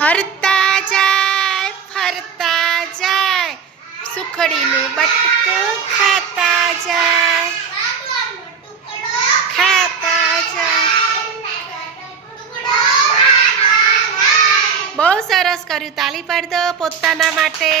હરતા જાય, ફરતા જાય. સુખડીનું બટકું ખાતા જાય. ખાતા જાય. બહુ સરસ કર્યું તાલી પાડ દો પોતાના માટે.